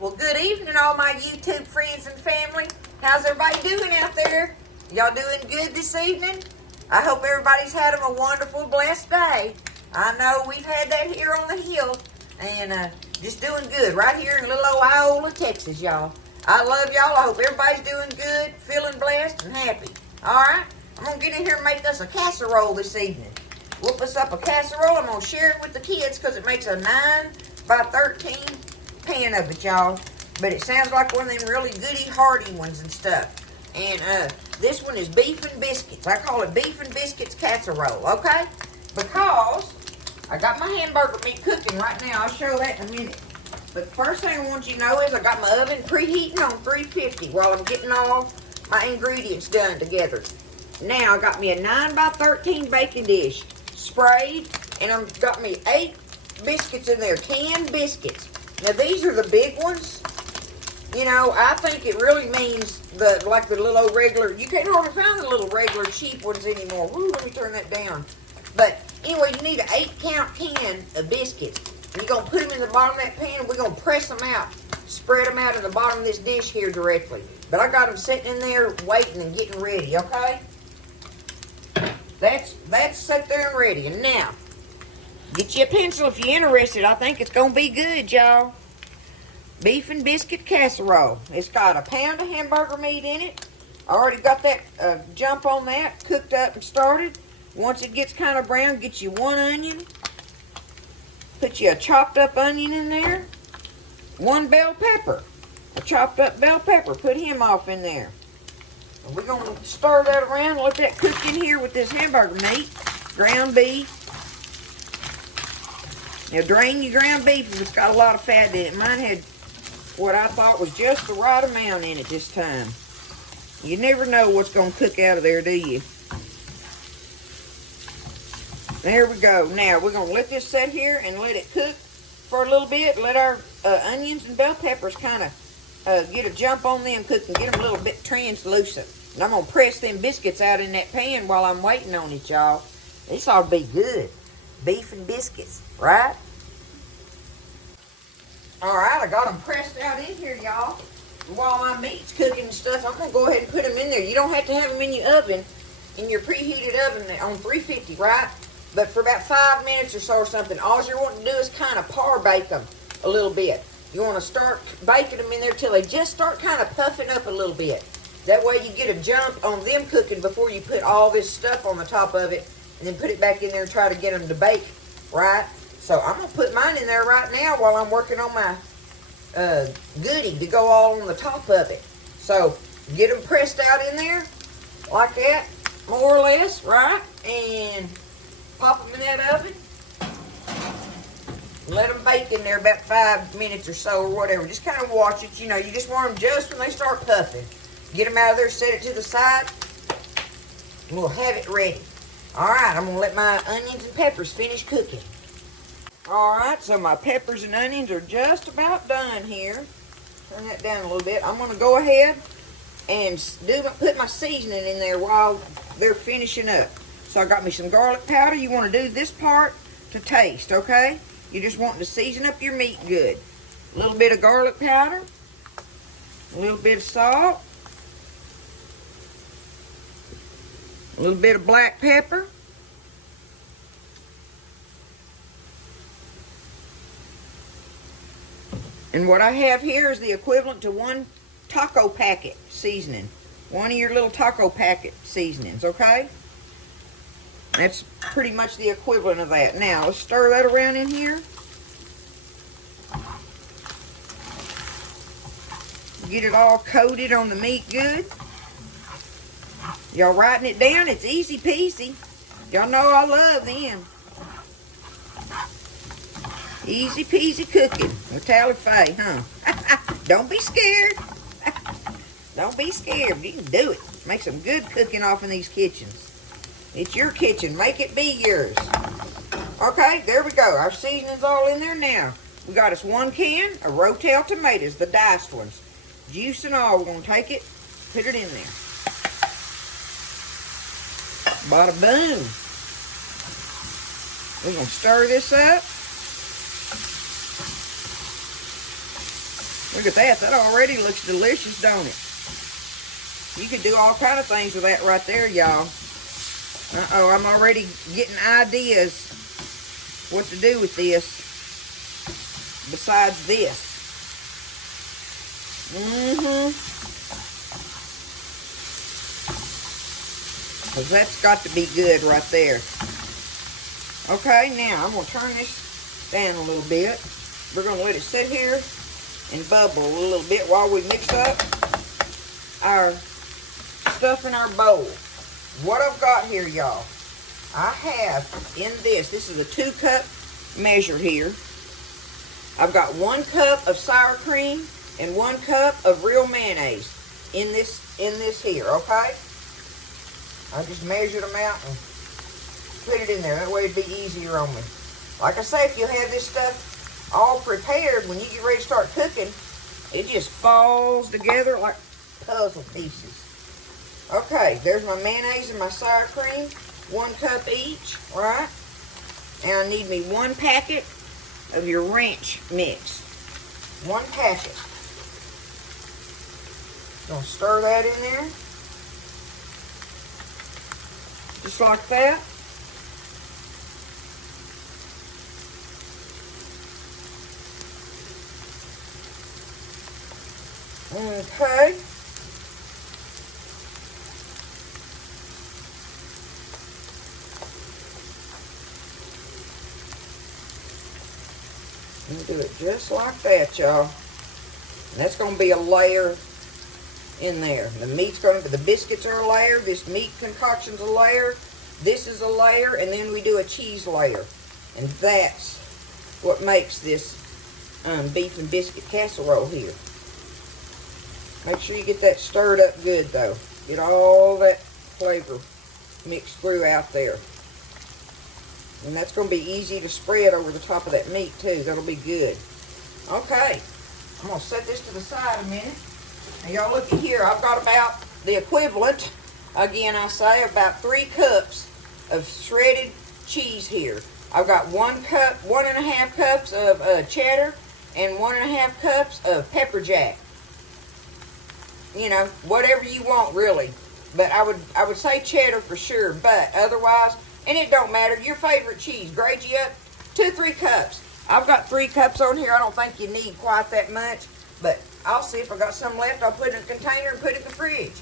Well, good evening, all my YouTube friends and family. How's everybody doing out there? Y'all doing good this evening? I hope everybody's had a wonderful, blessed day. I know we've had that here on the hill, and just doing good right here in little old Iola, Texas, y'all. I love y'all. I hope everybody's doing good, feeling blessed, and happy. All right? I'm going to get in here and make us a casserole this evening. Whoop us up a casserole. I'm going to share it with the kids because it makes a 9 by 13 pan of it, y'all. But it sounds like one of them really goody hearty ones and stuff. And this one is beef and biscuits. I call it beef and biscuits casserole, okay? Because I got my hamburger meat cooking right now. I'll show that in a minute. But the first thing I want you to know is I got my oven preheating on 350 while I'm getting all my ingredients done together. Now I got me a 9 by 13 baking dish sprayed, and I've got me 8 biscuits in there, canned biscuits. Now these are the big ones. You know, I think it really means the little old regular. You can't hardly find the little regular cheap ones anymore. Woo, let me turn that down. But anyway, you need an 8-count can of biscuits. You're going to put them in the bottom of that pan, and we're going to press them out, spread them out in the bottom of this dish here directly. But I got them sitting in there waiting and getting ready, okay? That's set there and ready. And now, get you a pencil if you're interested. I think it's going to be good, y'all. Beef and biscuit casserole. It's got a pound of hamburger meat in it. I already got that jump on that, cooked up and started. Once it gets kind of brown, get you 1 onion. Put you a chopped up onion in there. 1 bell pepper. A chopped up bell pepper. Put him off in there. And we're going to stir that around and let that cook in here with this hamburger meat. Ground beef. Now drain your ground beef if it's got a lot of fat in it. Mine had what I thought was just the right amount in it this time. You never know what's going to cook out of there, do you? There we go. Now, we're going to let this sit here and let it cook for a little bit. Let our onions and bell peppers kind of get a jump on them, cook and get them a little bit translucent. And I'm going to press them biscuits out in that pan while I'm waiting on it, y'all. This ought to be good. Beef and biscuits, right? All right, I got them pressed out in here, y'all. While my meat's cooking and stuff, I'm going to go ahead and put them in there. You don't have to have them in your oven, in your preheated oven on 350, right? But for about 5 minutes or so or something, all you're wanting to do is kind of par bake them a little bit. You want to start baking them in there till they just start kind of puffing up a little bit. That way you get a jump on them cooking before you put all this stuff on the top of it and then put it back in there and try to get them to bake, right? So I'm going to put mine in there right now while I'm working on my goodie to go all on the top of it. So get them pressed out in there like that, more or less, right? And pop them in that oven. Let them bake in there about 5 minutes or so or whatever. Just kind of watch it. You know, you just want them just when they start puffing. Get them out of there, set it to the side, and we'll have it ready. All right, I'm going to let my onions and peppers finish cooking. All right, so my peppers and onions are just about done here. Turn that down a little bit. I'm going to go ahead and put my seasoning in there while they're finishing up. So I got me some garlic powder. You want to do this part to taste, okay? You just want to season up your meat good. A little bit of garlic powder, a little bit of salt, a little bit of black pepper, and what I have here is the equivalent to 1 taco packet seasoning. One of your little taco packet seasonings, okay? That's pretty much the equivalent of that. Now, let's stir that around in here. Get it all coated on the meat good. Y'all writing it down? It's easy peasy. Y'all know I love them. Easy peasy cooking with Tally Faye, huh? Don't be scared. Don't be scared. You can do it. Make some good cooking off in these kitchens. It's your kitchen. Make it be yours. Okay, there we go. Our seasoning's all in there now. We got us 1 can of Rotel tomatoes, the diced ones. Juice and all. We're going to take it, put it in there. Bada boom. We're going to stir this up. Look at that. That already looks delicious, don't it? You could do all kind of things with that right there, y'all. Uh-oh, I'm already getting ideas what to do with this besides this. Because that's got to be good right there. Okay, now I'm going to turn this down a little bit. We're going to let it sit here and bubble a little bit while we mix up our stuff in our bowl. What I've got here, y'all, I have in this is a 2-cup measure here. I've got 1 cup of sour cream and 1 cup of real mayonnaise in this here, okay? I just measured them out and put it in there. That way it'd be easier on me. Like I say, if you have this stuff all prepared, when you get ready to start cooking, it just falls together like puzzle pieces. Okay, there's my mayonnaise and my sour cream, 1 cup each, right? And I need me 1 packet of your ranch mix. 1 packet. Gonna stir that in there. Just like that. Okay. And do it just like that, y'all. And that's going to be a layer in there. The meat's going to be, the biscuits are a layer. This meat concoction's a layer. This is a layer. And then we do a cheese layer. And that's what makes this beef and biscuit casserole here. Make sure you get that stirred up good, though. Get all that flavor mixed through out there. And that's going to be easy to spread over the top of that meat, too. That'll be good. Okay. I'm going to set this to the side a minute. Now, y'all look at here. I've got about the equivalent, again, I say, about 3 cups of shredded cheese here. I've got 1 cup, 1.5 cups of cheddar and 1.5 cups of pepper jack. You know, whatever you want, really. But I would say cheddar for sure. But otherwise, and it don't matter, your favorite cheese. Grade you up 2-3 cups. I've got 3 cups on here. I don't think you need quite that much. But I'll see if I got some left. I'll put it in a container and put it in the fridge.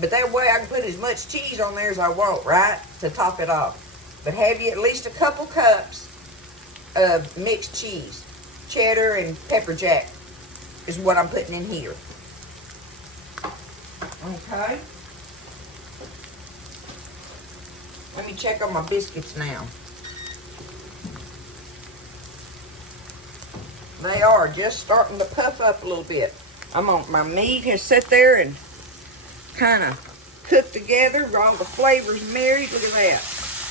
But that way I can put as much cheese on there as I want, right? To top it off. But have you at least a couple cups of mixed cheese. Cheddar and pepper jack is what I'm putting in here. Okay. Let me check on my biscuits now. They are just starting to puff up a little bit. My meat has sat there and kind of cooked together. All the flavors married. Look at that.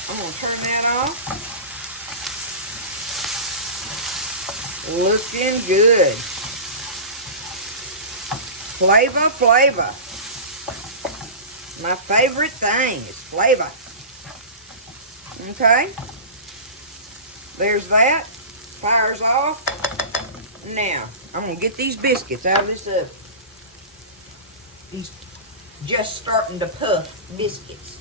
I'm going to turn that off. Looking good. Flavor. My favorite thing is flavor. Okay. There's that. Fire's off. Now, I'm going to get these biscuits out of this oven. These just starting to puff biscuits.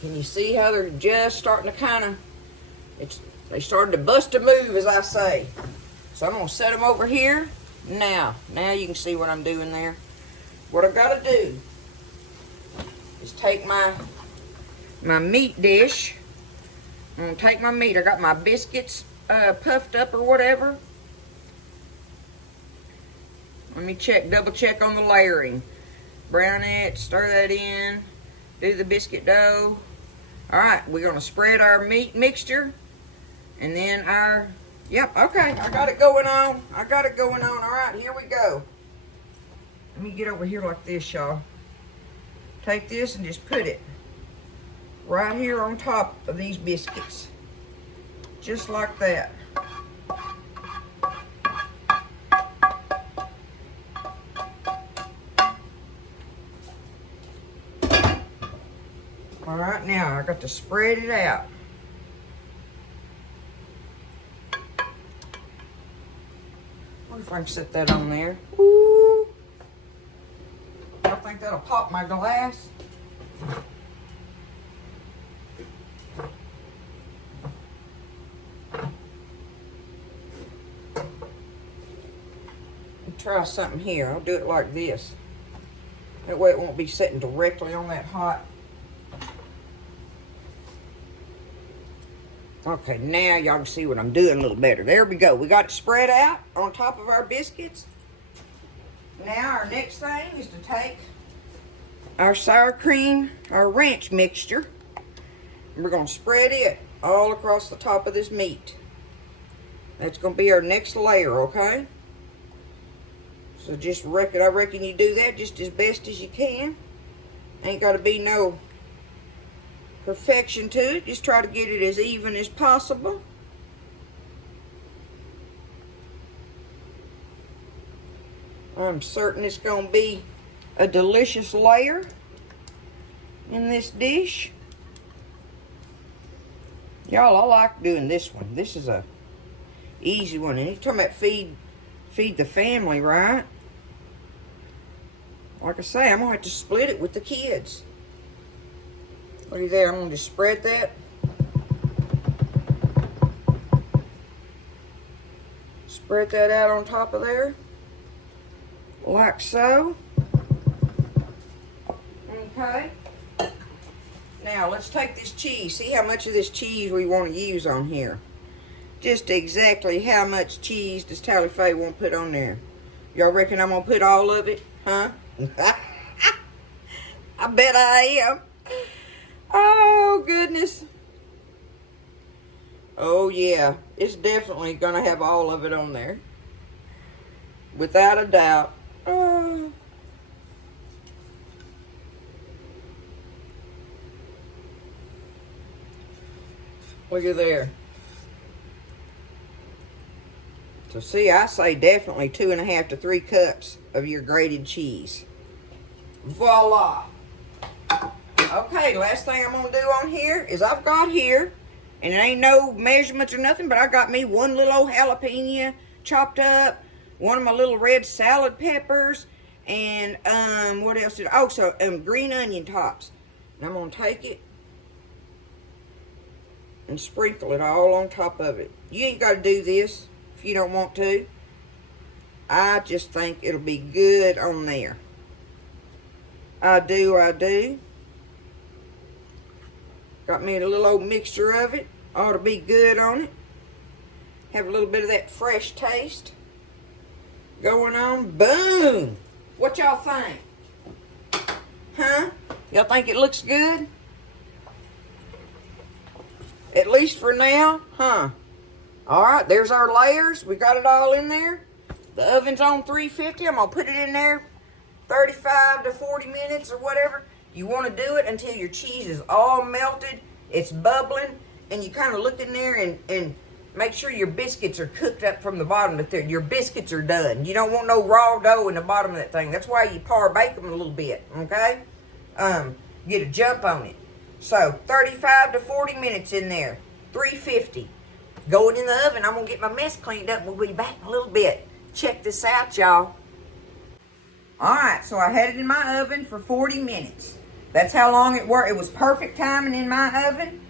Can you see how they're just starting to kind of, they started to bust a move, as I say. So I'm going to set them over here. Now you can see what I'm doing there. What I've got to do is take my meat dish. I'm going to take my meat. I got my biscuits puffed up or whatever. Let me double check on the layering. Brown it, stir that in, do the biscuit dough. All right, we're going to spread our meat mixture. And then yep, okay, I got it going on. All right, here we go. Let me get over here like this, y'all. Take this and just put it right here on top of these biscuits. Just like that. All right, now I got to spread it out. What if I can set that on there? Ooh. I think that'll pop my glass. Try something here. I'll do it like this. That way it won't be sitting directly on that hot. Okay, now y'all can see what I'm doing a little better. There we go. We got it spread out on top of our biscuits. Now our next thing is to take our sour cream, our ranch mixture, and we're going to spread it all across the top of this meat. That's going to be our next layer, okay? So just I reckon you do that just as best as you can. Ain't got to be no perfection to it. Just try to get it as even as possible. I'm certain it's going to be a delicious layer in this dish. Y'all, I like doing this one. This is a easy one. And you're talking about feed the family, right? Like I say, I'm going to have to split it with the kids. Look at there. I'm going to just spread that. Spread that out on top of there. Like so. Okay. Now, let's take this cheese. See how much of this cheese we want to use on here. Just exactly how much cheese does Tally Faye want to put on there? Y'all reckon I'm going to put all of it? Huh? I bet I am. Oh, goodness. Oh, yeah. It's definitely going to have all of it on there. Without a doubt. Oh. Look at there. So see, I say definitely 2.5 to 3 cups of your grated cheese. Voila. Okay, last thing I'm going to do on here is I've got here, and it ain't no measurements or nothing, but I got me one little old jalapeno chopped up, one of my little red salad peppers, and what else did I, oh, so green onion tops. And I'm going to take it and sprinkle it all on top of it. You ain't got to do this if you don't want to. I just think it'll be good on there. I do. Got me a little old mixture of it. Ought to be good on it. Have a little bit of that fresh taste going on. Boom! What y'all think? Huh? Y'all think it looks good? At least for now? Huh? Alright, there's our layers. We got it all in there. The oven's on 350. I'm going to put it in there 35 to 40 minutes or whatever. You want to do it until your cheese is all melted, it's bubbling, and you kind of look in there and make sure your biscuits are cooked up from the bottom. That your biscuits are done. You don't want no raw dough in the bottom of that thing. That's why you par bake them a little bit, okay? Get a jump on it. So 35 to 40 minutes in there, 350. Going in the oven. I'm going to get my mess cleaned up. We'll be back in a little bit. Check this out, y'all. Alright, so I had it in my oven for 40 minutes. That's how long it worked. It was perfect timing in my oven.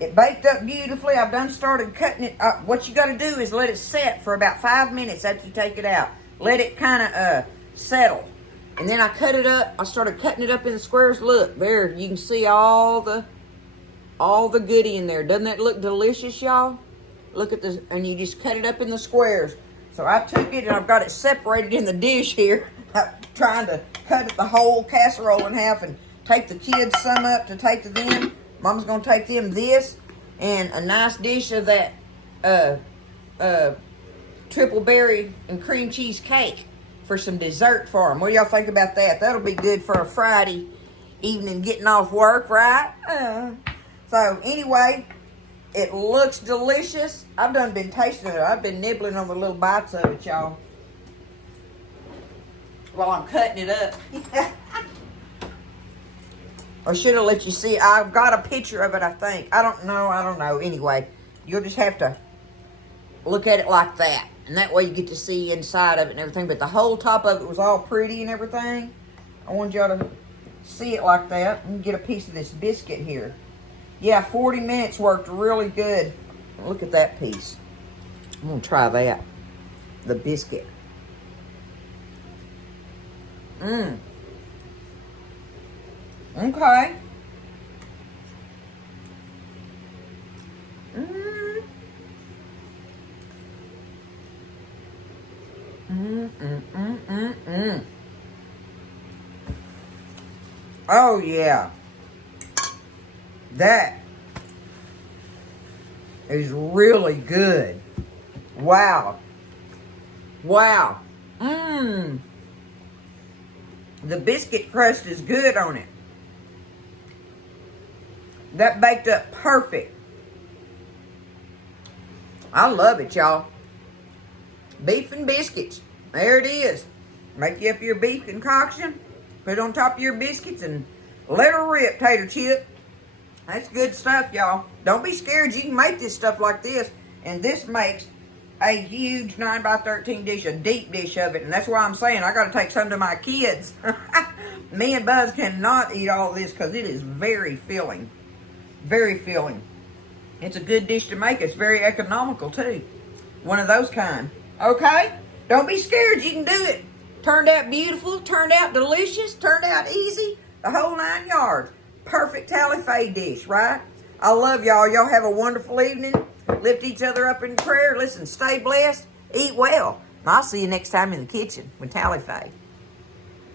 It baked up beautifully. I've done started cutting it up. What you got to do is let it set for about 5 minutes after you take it out. Let it kind of settle. And then I cut it up. I started cutting it up in the squares. Look, there, you can see all the goodie in there. Doesn't that look delicious, y'all? Look at this, and you just cut it up in the squares. So I took it and I've got it separated in the dish here. I'm trying to cut the whole casserole in half and take the kids some up to take to them. Mom's going to take them this and a nice dish of that triple berry and cream cheese cake for some dessert for them. What do y'all think about that? That'll be good for a Friday evening getting off work, right? So anyway, it looks delicious. I've been tasting it. I've been nibbling on the little bites of it, y'all, while I'm cutting it up. I should have let you see. I've got a picture of it, I think. I don't know. Anyway, you'll just have to look at it like that. And that way you get to see inside of it and everything. But the whole top of it was all pretty and everything. I wanted y'all to see it like that. And get a piece of this biscuit here. Yeah, 40 minutes worked really good. Look at that piece. I'm going to try that. The biscuit. Okay. Oh, yeah. That is really good. Wow. Wow. The biscuit crust is good on it. That baked up perfect. I love it, y'all. Beef and biscuits. There it is. Make you up your beef concoction. Put it on top of your biscuits and let her rip, tater chip. That's good stuff, y'all. Don't be scared. You can make this stuff like this. And this makes a huge 9x13 dish, a deep dish of it. And that's why I'm saying I got to take some to my kids. Me and Buzz cannot eat all this because it is very filling. Very filling. It's a good dish to make. It's very economical, too. One of those kind. Okay? Don't be scared. You can do it. Turned out beautiful. Turned out delicious. Turned out easy. The whole 9 yards. Perfect tally-fay dish, right? I love y'all. Y'all have a wonderful evening. Lift each other up in prayer. Listen, stay blessed. Eat well. And I'll see you next time in the kitchen with Tally-Fay.